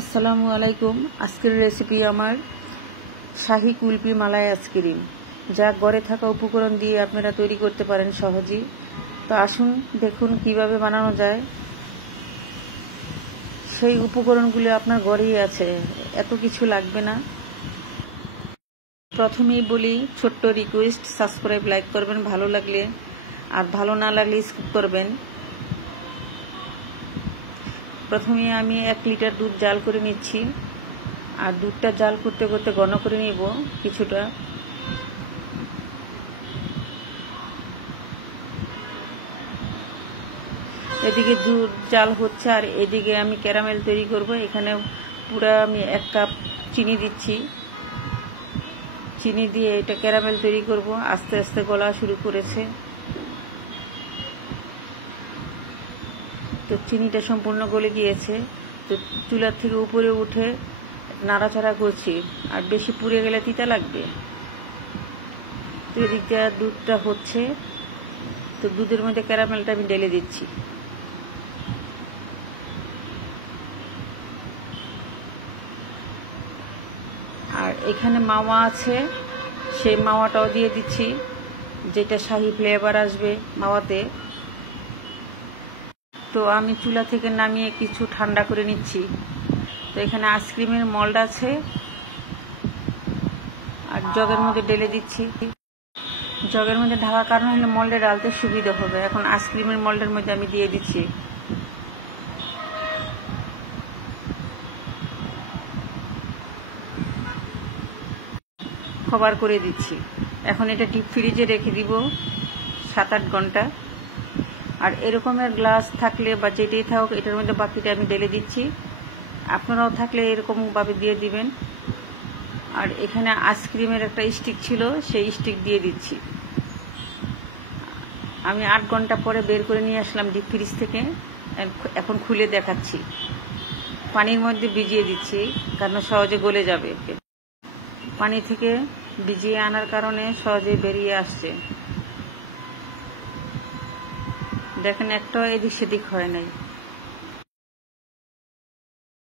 আসসালামু আলাইকুম। আজকের রেসিপি আমার শাহী কুলফি মালাই আইসক্রিম, যা ঘরে থাকা উপকরণ দিয়ে আপনারা তৈরি করতে পারেন সহজেই। তো আসুন দেখুন কিভাবে বানানো যায়। সেই উপকরণগুলো আপনার ঘরেই আছে, এত কিছু লাগবে না। প্রথমেই বলি, ছোট্ট রিকোয়েস্ট, সাবস্ক্রাইব লাইক করবেন ভালো লাগলে, আর ভালো না লাগলে স্কিপ করবেন। প্রথমে আমি 1 লিটার দুধ জাল করে নিচ্ছি, আর দুধটা জাল করতে করতে ঘন করে নিব কিছুটা। এদিকে দুধ জাল হচ্ছে আর এদিকে আমি ক্যারামেল তৈরি করব। এখানে পুরো আমি 1 কাপ চিনি দিচ্ছি। চিনি দিয়ে এটা ক্যারামেল তৈরি করব। আস্তে আস্তে গলা শুরু করেছে, তো চিনিটা সম্পূর্ণ গলে গিয়েছে। তো চুলার থেকে উপরে উঠে নাড়াচাড়া করছি, আর বেশি পুড়ে গেলে তিতা লাগবে। তো এদিকটা দুধটা হচ্ছে, তো দুধের মধ্যে ক্যারামেলটা আমি ঢেলে দিচ্ছি। আর এখানে মাওয়া আছে, সেই মাওয়াটাও দিয়ে দিচ্ছি, যেটা শাহী ফ্লেভার আসবে মাওয়াতে। তো আমি চুলা থেকে নামিয়ে কিছু ঠান্ডা করে নিচ্ছি। তো এখানে আইসক্রিমের মোল্ড আছে, আর জগের মধ্যে ঢেলে দিচ্ছি। জগের মধ্যে ঢাকার কারণ হলে মোল্ডে ডালতে সুবিধা হবে। এখন আইসক্রিমের মোল্ডের মধ্যে আমি দিয়ে দিচ্ছি। কভার করে দিচ্ছি। এখন এটা ডিপ ফ্রিজে রেখে দিব 7-8 ঘন্টা। আর এরকমের গ্লাস থাকলে বা যেটাই থাকুক, এটার মধ্যে বাকিটা আমি ঢেলে দিচ্ছি। আপনারাও থাকলে এরকমভাবে দিয়ে দিবেন। আর এখানে আইসক্রিমের একটা স্টিক ছিল, সেই স্টিক দিয়ে দিচ্ছি। আমি 8 ঘন্টা পরে বের করে নিয়ে আসলাম ডিপ ফ্রিজ থেকে। এখন খুলে দেখাচ্ছি। পানির মধ্যে ভিজিয়ে দিচ্ছি, কারণ সহজে গলে যাবে। পানি থেকে ভিজিয়ে আনার কারণে সহজে বেরিয়ে আসছে। দেখেন, একটাও এদিক সেদিক হয় নাই।